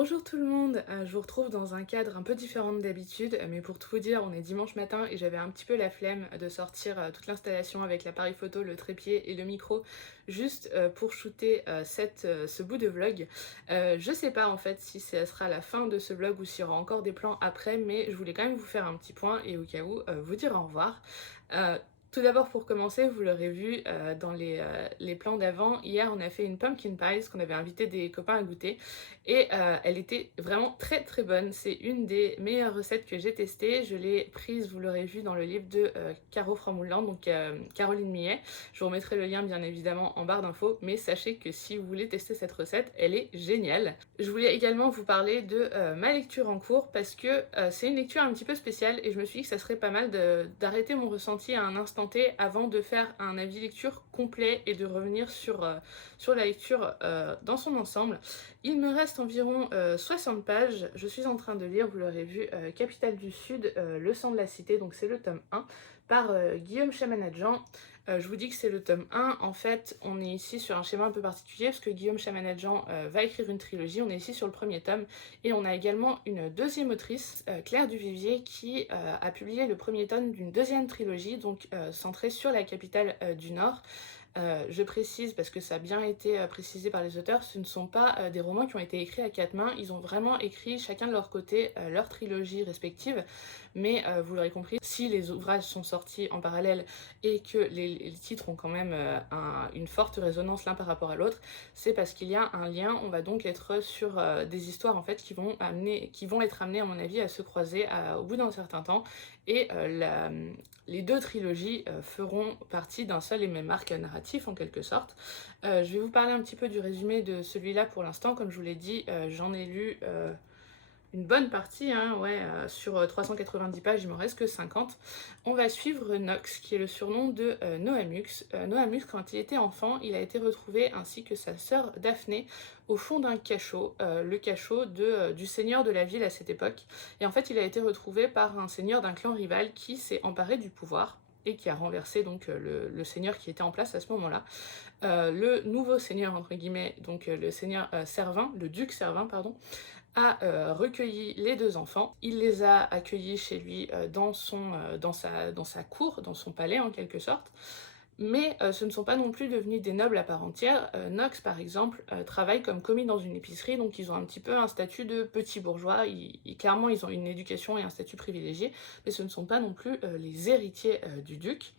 Bonjour tout le monde, je vous retrouve dans un cadre un peu différent d'habitude, mais pour tout vous dire, on est dimanche matin et j'avais un petit peu la flemme de sortir toute l'installation avec l'appareil photo, le trépied et le micro, juste pour shooter ce bout de vlog. Je sais pas en fait si ça sera la fin de ce vlog ou s'il y aura encore des plans après, mais je voulais quand même vous faire un petit point et au cas où vous dire au revoir. Euh, Tout d'abord pour commencer, vous l'aurez vu dans les plans d'avant, hier on a fait une pumpkin pie, qu'on avait invité des copains à goûter. Et elle était vraiment très très bonne. C'est une des meilleures recettes que j'ai testées. Je l'ai prise, vous l'aurez vu, dans le livre de Caro Framouland, donc Caroline Millet. Je vous remettrai le lien bien évidemment en barre d'infos, mais sachez que si vous voulez tester cette recette, elle est géniale. Je voulais également vous parler de ma lecture en cours parce que c'est une lecture un petit peu spéciale et je me suis dit que ça serait pas mal d'arrêter mon ressenti à un instant T avant de faire un avis lecture complet et de revenir sur la lecture dans son ensemble. Il me reste environ 60 pages. Je suis en train de lire, vous l'aurez vu, Capitale du Sud, Le sang de la cité, donc c'est le tome 1, par Guillaume Chamanadjan. Je vous dis que c'est le tome 1. En fait, on est ici sur un schéma un peu particulier parce que Guillaume Chamanadjan va écrire une trilogie. On est ici sur le premier tome et on a également une deuxième autrice, Claire Duvivier, qui a publié le premier tome d'une deuxième trilogie, donc centrée sur la capitale du Nord. Je précise, parce que ça a bien été précisé par les auteurs, ce ne sont pas des romans qui ont été écrits à quatre mains, ils ont vraiment écrit chacun de leur côté leur trilogie respective, mais vous l'aurez compris, si les ouvrages sont sortis en parallèle et que les titres ont quand même une forte résonance l'un par rapport à l'autre, c'est parce qu'il y a un lien. On va donc être sur des histoires en fait qui vont être amenées à mon avis à se croiser au bout d'un certain temps, et les deux trilogies feront partie d'un seul et même arc narratif en quelque sorte. Je vais vous parler un petit peu du résumé de celui-là pour l'instant. Comme je vous l'ai dit, j'en ai lu une bonne partie, hein, ouais, sur 390 pages, il m'en reste que 50. On va suivre Nox, qui est le surnom de Noamux. Noamux, quand il était enfant, il a été retrouvé ainsi que sa sœur Daphné au fond d'un cachot, le cachot du seigneur de la ville à cette époque. Et en fait, il a été retrouvé par un seigneur d'un clan rival qui s'est emparé du pouvoir et qui a renversé donc le seigneur qui était en place à ce moment-là. Le nouveau seigneur, entre guillemets, donc le seigneur Servin, le duc Servin, pardon, a recueilli les deux enfants. Il les a accueillis chez lui dans sa cour, dans son palais en quelque sorte. Mais ce ne sont pas non plus devenus des nobles à part entière. Knox, par exemple, travaille comme commis dans une épicerie, donc ils ont un petit peu un statut de petits bourgeois. Clairement, ils ont une éducation et un statut privilégié, mais ce ne sont pas non plus les héritiers du duc.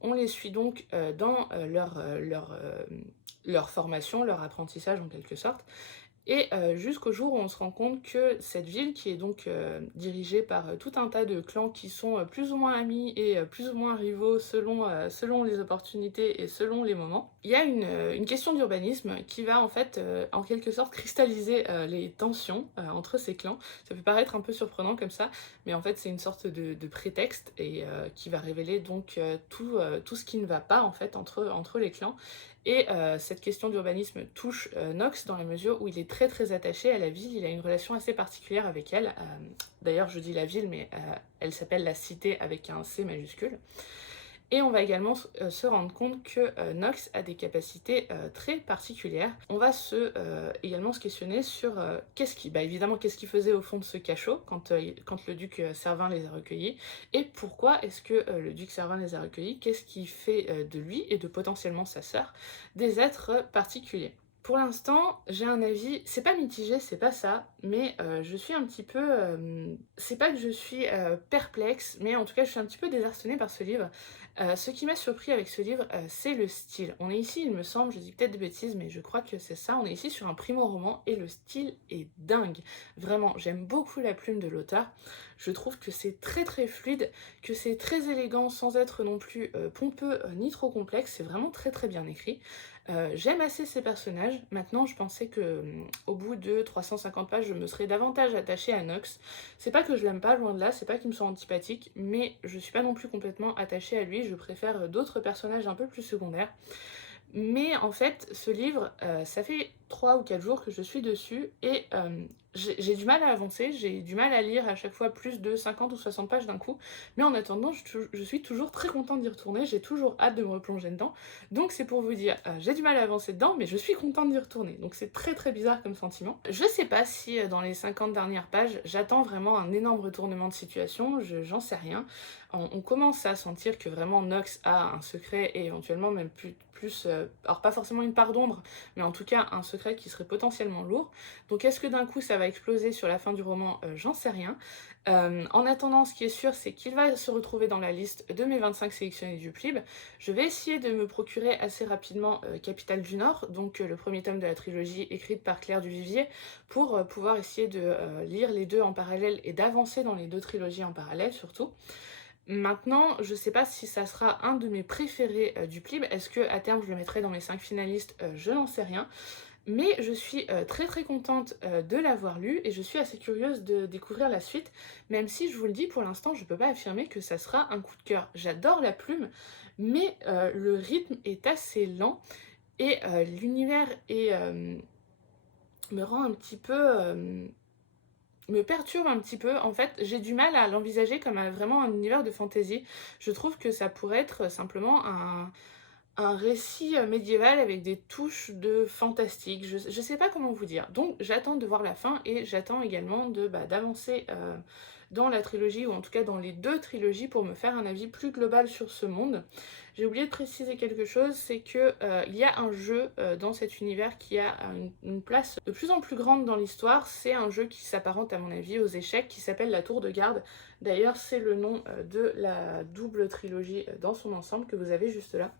On les suit donc dans leur formation, leur apprentissage en quelque sorte. Et jusqu'au jour où on se rend compte que cette ville, qui est donc dirigée par tout un tas de clans qui sont plus ou moins amis et plus ou moins rivaux selon les opportunités et selon les moments, il y a une question d'urbanisme qui va en fait en quelque sorte cristalliser les tensions entre ces clans. Ça peut paraître un peu surprenant comme ça, mais en fait c'est une sorte de prétexte et qui va révéler donc tout ce qui ne va pas en fait entre les clans. Et cette question d'urbanisme touche Knox dans la mesure où il est très très attaché à la ville, il a une relation assez particulière avec elle. D'ailleurs je dis la ville, mais elle s'appelle la cité avec un C majuscule. Et on va également se rendre compte que Knox a des capacités très particulières. On va également se questionner sur évidemment qu'est-ce qu'il faisait au fond de ce cachot quand le duc Servin les a recueillis, et pourquoi est-ce que le duc Servin les a recueillis, qu'est-ce qui fait de lui et de potentiellement sa sœur des êtres particuliers. Pour l'instant, j'ai un avis, c'est pas mitigé, c'est pas ça, mais je suis un petit peu... c'est pas que je suis perplexe, mais en tout cas je suis un petit peu désarçonnée par ce livre. Ce qui m'a surpris avec ce livre, c'est le style. On est ici, il me semble, je dis peut-être des bêtises, mais je crois que c'est ça, on est ici sur un primo-roman et le style est dingue. Vraiment, j'aime beaucoup la plume de l'auteur. Je trouve que c'est très très fluide, que c'est très élégant sans être non plus pompeux ni trop complexe, c'est vraiment très très bien écrit. J'aime assez ces personnages. Maintenant, je pensais que au bout de 350 pages, je me serais davantage attachée à Knox. C'est pas que je l'aime pas, loin de là, c'est pas qu'il me soit antipathique, mais je suis pas non plus complètement attachée à lui. Je préfère d'autres personnages un peu plus secondaires. Mais en fait, ce livre, ça fait 3 ou 4 jours que je suis dessus et j'ai du mal à avancer, j'ai du mal à lire à chaque fois plus de 50 ou 60 pages d'un coup. Mais en attendant, je suis toujours très contente d'y retourner, j'ai toujours hâte de me replonger dedans. Donc c'est pour vous dire, j'ai du mal à avancer dedans, mais je suis contente d'y retourner. Donc c'est très très bizarre comme sentiment. Je sais pas si dans les 50 dernières pages, j'attends vraiment un énorme retournement de situation, j'en sais rien. On commence à sentir que vraiment Nox a un secret et éventuellement même plus alors pas forcément une part d'ombre, mais en tout cas un secret qui serait potentiellement lourd. Donc est-ce que d'un coup ça va exploser sur la fin du roman? J'en sais rien. En attendant, ce qui est sûr, c'est qu'il va se retrouver dans la liste de mes 25 sélectionnés du PLIB. Je vais essayer de me procurer assez rapidement Capitale du Nord, donc le premier tome de la trilogie écrite par Claire Duvivier, pour pouvoir essayer de lire les deux en parallèle et d'avancer dans les deux trilogies en parallèle surtout. Maintenant, je sais pas si ça sera un de mes préférés du PLIB. Est-ce que à terme je le mettrai dans mes 5 finalistes? Je n'en sais rien. Mais je suis très très contente de l'avoir lu et je suis assez curieuse de découvrir la suite, même si je vous le dis pour l'instant je peux pas affirmer que ça sera un coup de cœur. J'adore la plume, mais le rythme est assez lent et l'univers me rend un petit peu me perturbe un petit peu. En fait, j'ai du mal à l'envisager comme vraiment un univers de fantasy. Je trouve que ça pourrait être simplement un récit médiéval avec des touches de fantastique. Je sais pas comment vous dire. Donc j'attends de voir la fin et j'attends également d'avancer dans la trilogie, ou en tout cas dans les deux trilogies, pour me faire un avis plus global sur ce monde. J'ai oublié de préciser quelque chose, c'est que il y a un jeu dans cet univers qui a une place de plus en plus grande dans l'histoire. C'est un jeu qui s'apparente à mon avis aux échecs, qui s'appelle la Tour de Garde. D'ailleurs c'est le nom de la double trilogie dans son ensemble que vous avez juste là.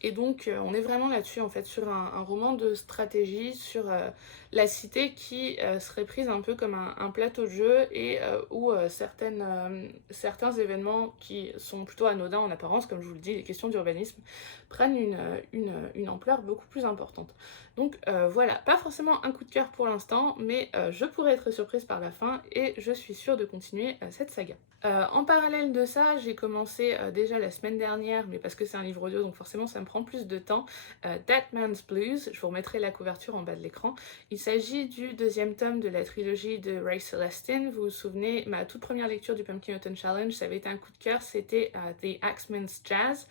Et donc on est vraiment là-dessus en fait, sur un roman de stratégie, sur la cité qui serait prise un peu comme un plateau de jeu et où certains événements qui sont plutôt anodins en apparence, comme je vous le dis, les questions d'urbanisme, prennent une ampleur beaucoup plus importante. Donc voilà, pas forcément un coup de cœur pour l'instant, mais je pourrais être surprise par la fin et je suis sûre de continuer cette saga. En parallèle de ça, j'ai commencé déjà la semaine dernière, mais parce que c'est un livre audio, donc forcément ça me prend plus de temps, That Man's Blues. Je vous remettrai la couverture en bas de l'écran. Il s'agit du deuxième tome de la trilogie de Ray Celestin. Vous vous souvenez, ma toute première lecture du Pumpkin Autumn Challenge, ça avait été un coup de cœur, c'était The Axeman's Jazz.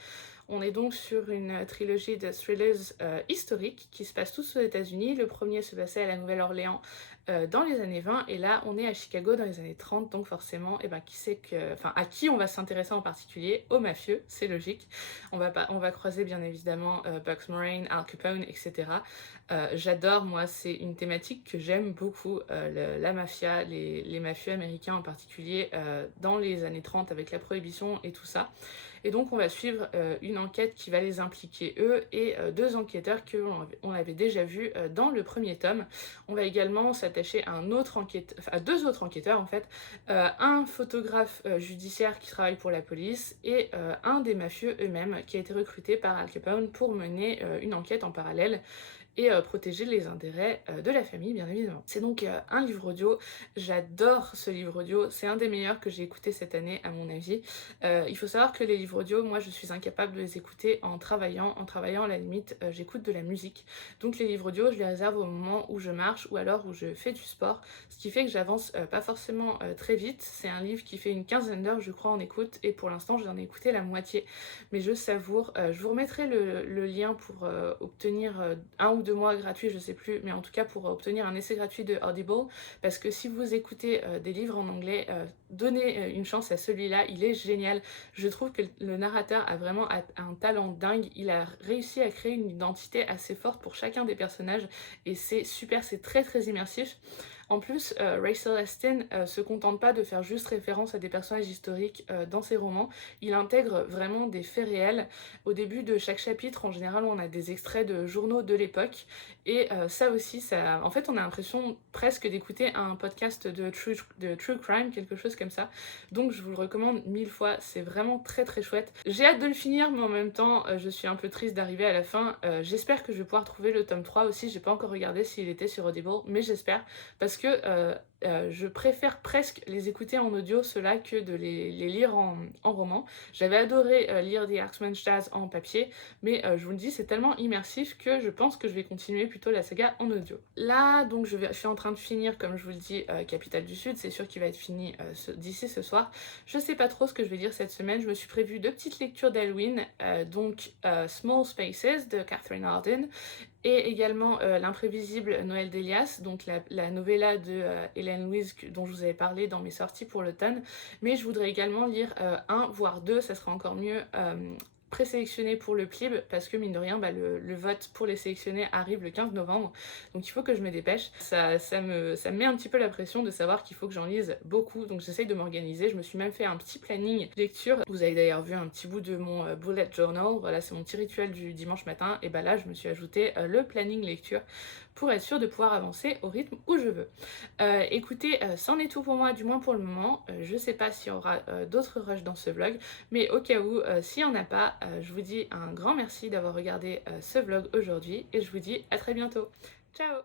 On est donc sur une trilogie de thrillers historiques qui se passent tous aux États-Unis. Le premier se passait à la Nouvelle-Orléans dans les années 20 et là on est à Chicago dans les années 30, donc forcément à qui on va s'intéresser en particulier? Aux mafieux, c'est logique. On va croiser bien évidemment Bugs Moran, Al Capone, etc. J'adore, moi c'est une thématique que j'aime beaucoup, la mafia, les mafieux américains en particulier dans les années 30 avec la prohibition et tout ça. Et donc on va suivre une enquête qui va les impliquer eux et deux enquêteurs qu'on avait déjà vus dans le premier tome. On va également s'attacher à deux autres enquêteurs en fait, un photographe judiciaire qui travaille pour la police et un des mafieux eux-mêmes qui a été recruté par Al Capone pour mener une enquête en parallèle et protéger les intérêts de la famille, bien évidemment. C'est donc un livre audio. J'adore ce livre audio. C'est un des meilleurs que j'ai écouté cette année, à mon avis. Il faut savoir que les livres audio, moi, je suis incapable de les écouter en travaillant. En travaillant, à la limite, j'écoute de la musique. Donc les livres audio, je les réserve au moment où je marche ou alors où je fais du sport. Ce qui fait que j'avance pas forcément très vite. C'est un livre qui fait une quinzaine d'heures, je crois, en écoute. Et pour l'instant, j'en ai écouté la moitié. Mais je savoure. Je vous remettrai le lien pour obtenir un ou 2 mois gratuits, je sais plus, mais en tout cas pour obtenir un essai gratuit de Audible, parce que si vous écoutez des livres en anglais, donnez une chance à celui-là, il est génial. Je trouve que le narrateur a vraiment un talent dingue, il a réussi à créer une identité assez forte pour chacun des personnages, et c'est super, c'est très très immersif. En plus, Ray Celestin se contente pas de faire juste référence à des personnages historiques dans ses romans, il intègre vraiment des faits réels. Au début de chaque chapitre, en général, on a des extraits de journaux de l'époque, et ça aussi, en fait, on a l'impression presque d'écouter un podcast de true crime, quelque chose comme ça. Donc je vous le recommande 1000 fois, c'est vraiment très très chouette. J'ai hâte de le finir, mais en même temps, je suis un peu triste d'arriver à la fin. J'espère que je vais pouvoir trouver le tome 3 aussi, j'ai pas encore regardé s'il était sur Audible, mais j'espère, parce que Je préfère presque les écouter en audio, ceux-là, que de les lire en roman. J'avais adoré, lire The Axeman's en papier, mais je vous le dis, c'est tellement immersif que je pense que je vais continuer plutôt la saga en audio. Là, donc je suis en train de finir, comme je vous le dis, Capitale du Sud, c'est sûr qu'il va être fini, d'ici ce soir. Je sais pas trop ce que je vais lire cette semaine, je me suis prévu 2 petites lectures d'Halloween, donc Small Spaces de Catherine Arden et également L'imprévisible Noël d'Elias, donc la novella de Hélène Louise dont je vous avais parlé dans mes sorties pour l'automne. Mais je voudrais également lire un, voire deux, ça sera encore mieux, présélectionnés pour le PLIB, parce que mine de rien, le vote pour les sélectionnés arrive le 15 novembre, donc il faut que je me dépêche. Ça me met un petit peu la pression de savoir qu'il faut que j'en lise beaucoup, donc j'essaye de m'organiser. Je me suis même fait un petit planning lecture. Vous avez d'ailleurs vu un petit bout de mon bullet journal, voilà, c'est mon petit rituel du dimanche matin, et bah là je me suis ajouté le planning lecture pour être sûre de pouvoir avancer au rythme où je veux. Écoutez, c'en est tout pour moi, du moins pour le moment. Je sais pas s'il y aura d'autres rushs dans ce vlog, mais au cas où, s'il n'y en a pas, je vous dis un grand merci d'avoir regardé ce vlog aujourd'hui et je vous dis à très bientôt. Ciao!